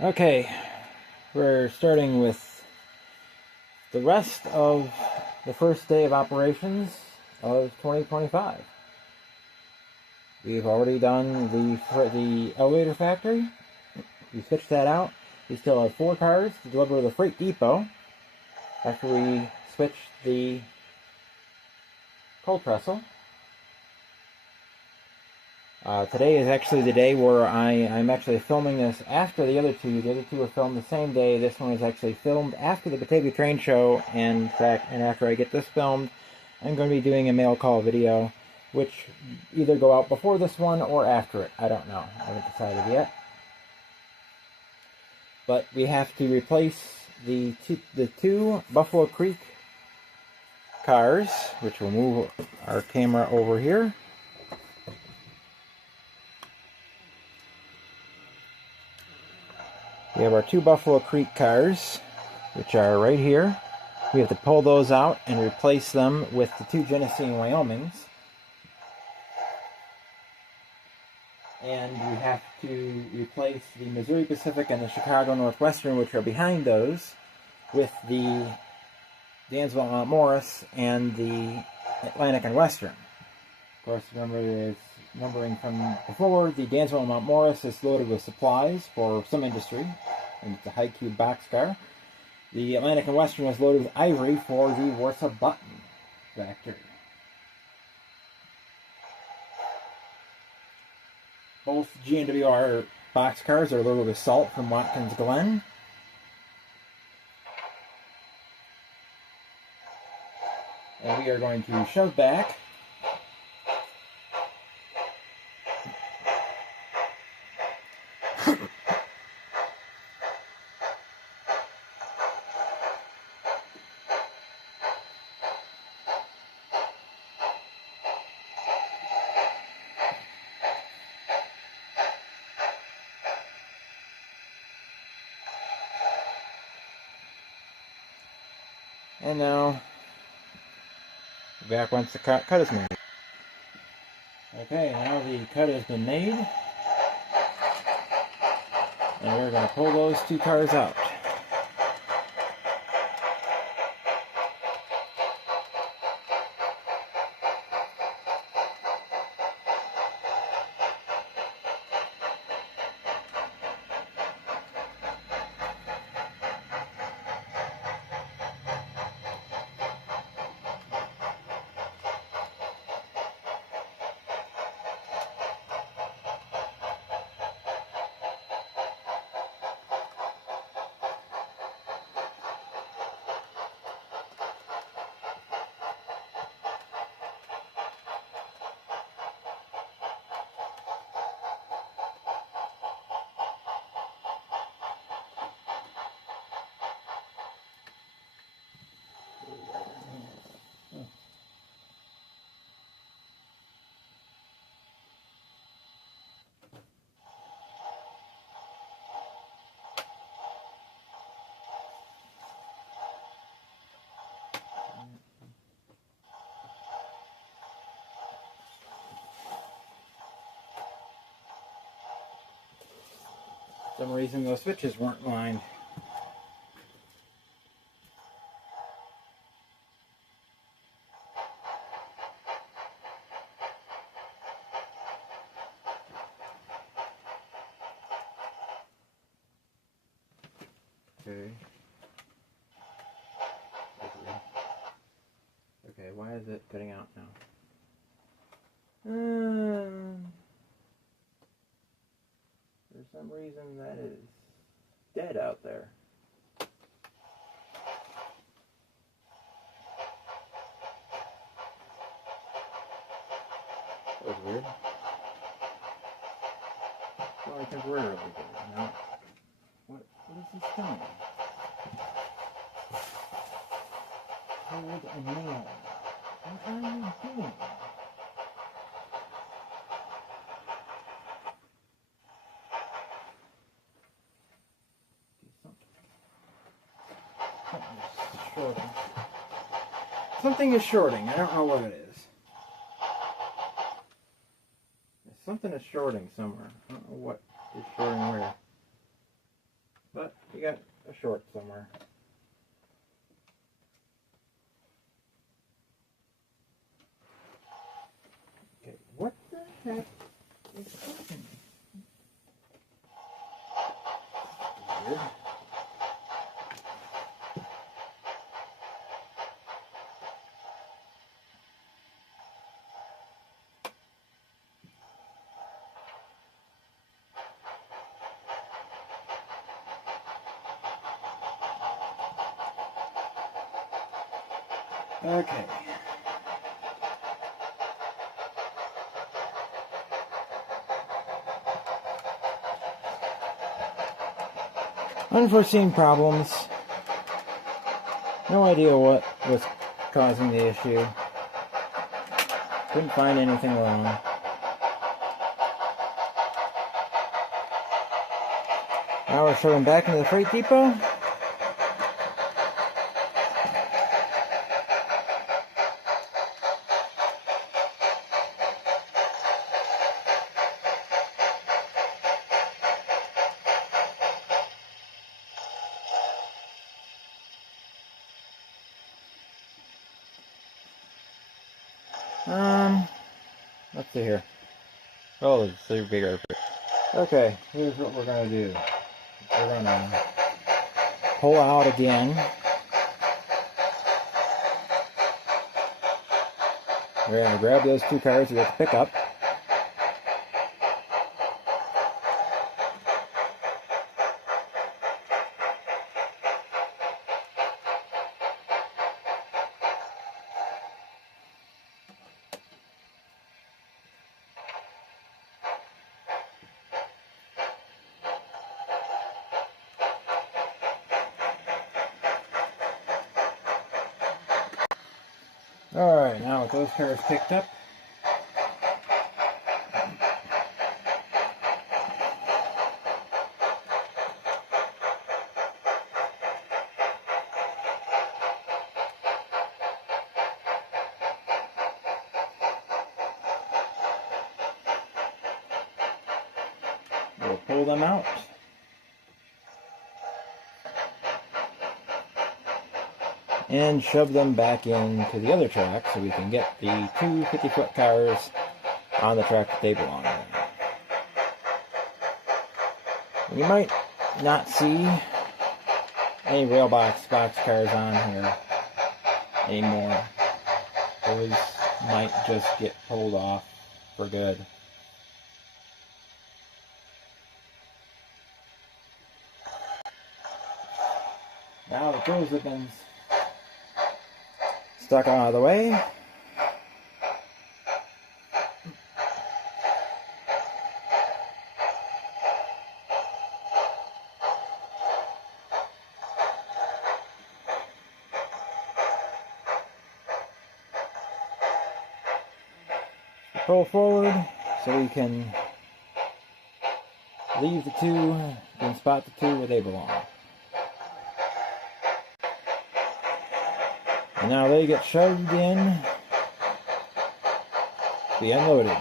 Okay, we're starting with the rest of the first day of operations of 2025. We've already done the elevator factory. We switched that out. We still have 4 cars to deliver to the freight depot after we switched the cold trestle. Today is actually the day where I'm actually filming this after the other two. The other two were filmed the same day. This one is actually filmed after the Batavia Train Show, and after I get this filmed, I'm going to be doing a mail call video, which either go out before this one or after it. I don't know. I haven't decided yet. But we have to replace the two Buffalo Creek cars, which will move our camera over here. We have our 2 Buffalo Creek cars, which are right here. We have to pull those out and replace them with the 2 Genesee and Wyomings. And we have to replace the Missouri Pacific and the Chicago Northwestern, which are behind those, with the Dansville and Mount Morris and the Atlantic and Western. Of course, remember there's numbering from before. The Dansville and Mount Morris is loaded with supplies for some industry, and it's a high cube boxcar. The Atlantic and Western was loaded with ivory for the Warsaw Button factory. Both GNWR boxcars are loaded with salt from Watkins Glen. And we are going to shove back and now back once the cut is made. Okay, now the cut has been made, and we're going to pull those 2 cars out. For some reason those switches weren't lined. Okay. Okay, why is it cutting out now? For some reason that is dead out there. That was weird. Well, I temporarily did it. Now, what is this doing? Hold and nail. What are you doing? Something is shorting. I don't know what it is. Something is shorting somewhere. I don't know what is shorting where. got a short somewhere. Okay, what the heck is happening? Weird. Okay. Unforeseen problems. No idea what was causing the issue. Couldn't find anything wrong. Now we're showing back into the freight depot. Let's see here. Oh, it's so bigger. Okay, here's what we're gonna do. We're gonna pull out again. We're gonna grab those two cars we have to pick up. Alright, now with those cars picked up, we'll pull them out. And shove them back into the other track so we can get the two 50-foot cars on the track that they belong on. You might not see any rail box cars on here anymore. Those might just get pulled off for good. Now that those have been stuck out of the way, pull forward so we can leave the two and spot the two where they belong. And now they get shoved in, be unloaded.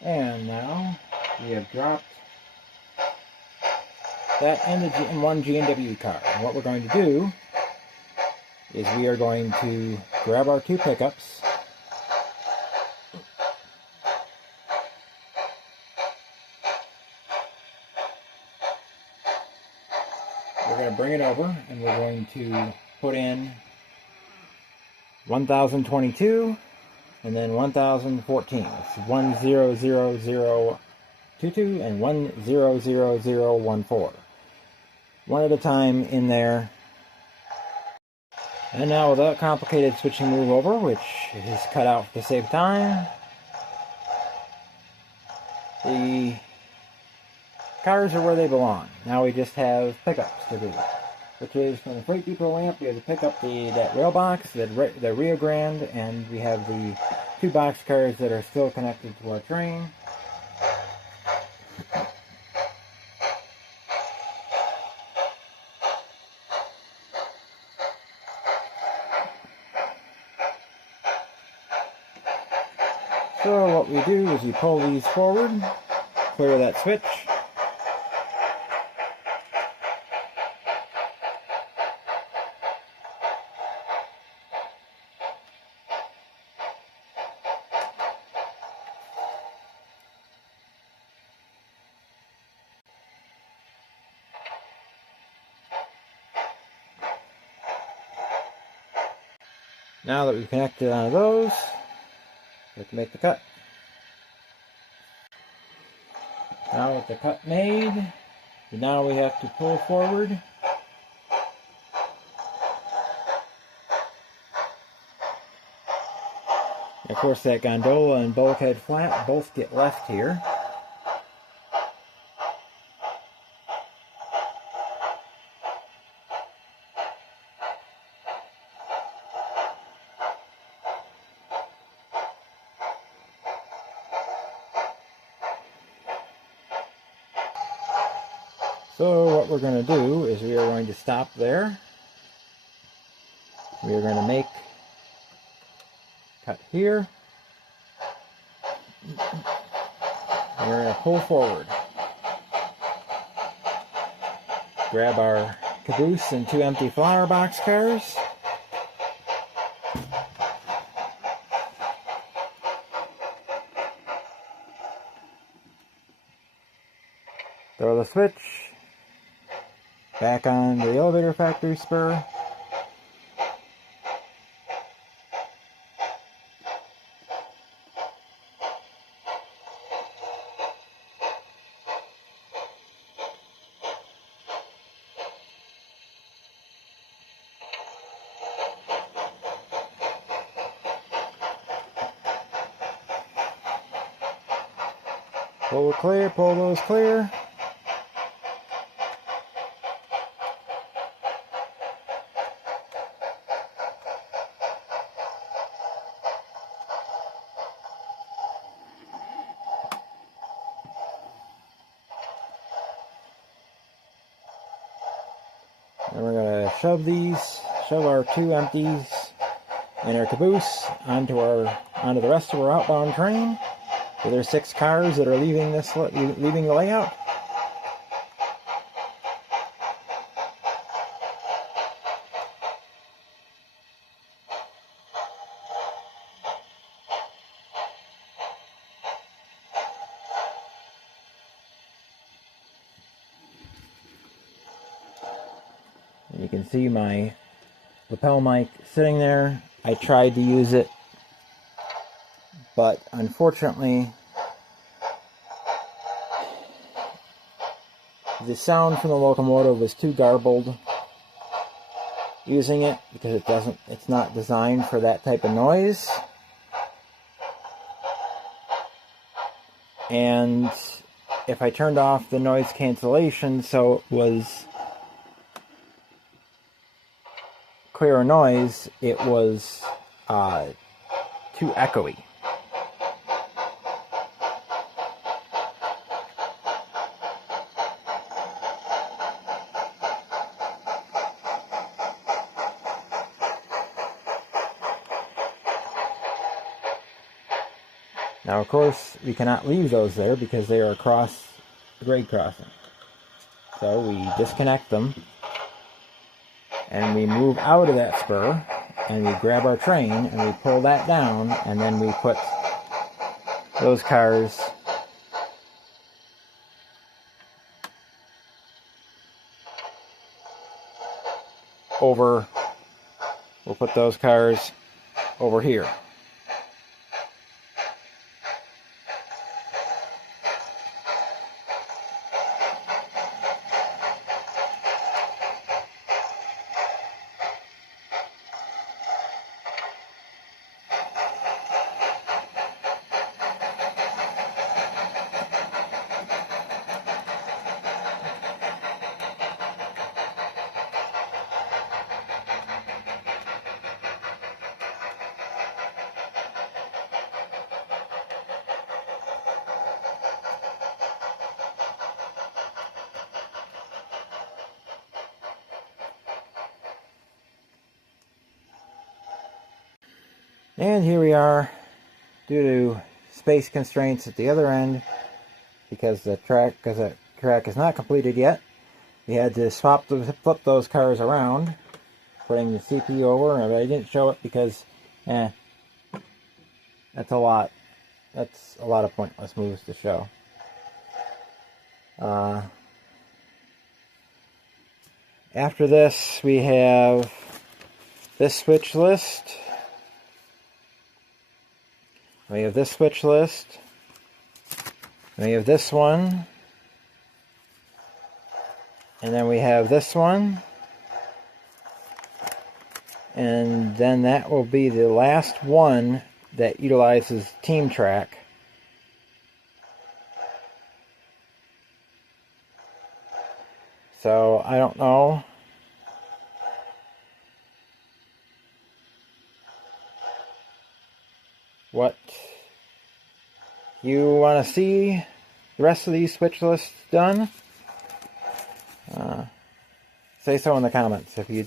And now we have dropped that in one G&W car. And what we're going to do is we are going to grab our two pickups, we're going to bring it over and we're going to put in 1022 and then 1014. It's 100022 and 100014. One at a time in there. And now without complicated switching move over, which is cut out to save time, the cars are where they belong. Now we just have pickups to do, which is from the freight depot ramp. We have to pick up that rail box, the Rio Grande, and we have the two box cars that are still connected to our train. So what we do is we pull these forward, clear that switch. Now that we've connected on those, we have to make the cut. Now with the cut made, now we have to pull forward. Of course, that gondola and bulkhead flap both get left here. So what we're going to do is we are going to stop there. We are going to make cut here. And we're going to pull forward. Grab our caboose and 2 empty flower box cars. Throw the switch back on the elevator factory spur. Pull clear, pull those clear. And we're going to shove our 2 empties and our caboose onto the rest of our outbound train. So there's 6 cars that are leaving the layout. And you can see my lapel mic sitting there. I tried to use it, but unfortunately the sound from the locomotive was too garbled using it because it's not designed for that type of noise. And if I turned off the noise cancellation so it was clearer noise, it was too echoey. Now, of course, we cannot leave those there because they are across the grade crossing. So we disconnect them and we move out of that spur and we grab our train and we pull that down, and then we put those cars over. We'll put those cars over here. And here we are, due to space constraints at the other end because the track is not completed yet. We had to flip those cars around, putting the CPU over, and I didn't show it because, that's a lot. That's a lot of pointless moves to show. After this, we have this switch list. We have this switch list. We have this one. And then we have this one. And then that will be the last one that utilizes Team Track. So I don't know. What you want to see the rest of these switch lists done? Say so in the comments. If you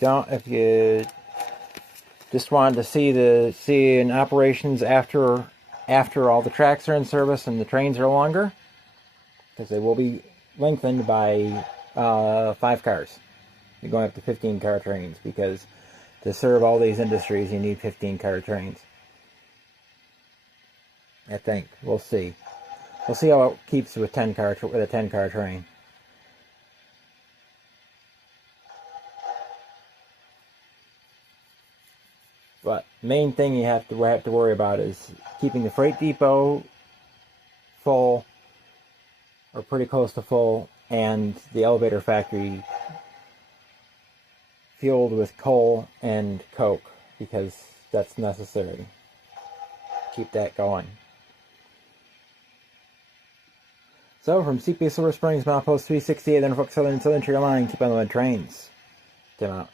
just wanted to see in operations after all the tracks are in service and the trains are longer, because they will be lengthened by 5 cars. You're going up to 15 car trains, because to serve all these industries you need 15 car trains. I think. We'll see. We'll see how it keeps with a 10 car train. But main thing you have to worry about is keeping the freight depot full, or pretty close to full, and the elevator factory fueled with coal and coke, because that's necessary. Keep that going. So, from CP Silver Springs, Milepost 368, then Norfolk Southern Southern Tree Line, keep on the trains. Tim out.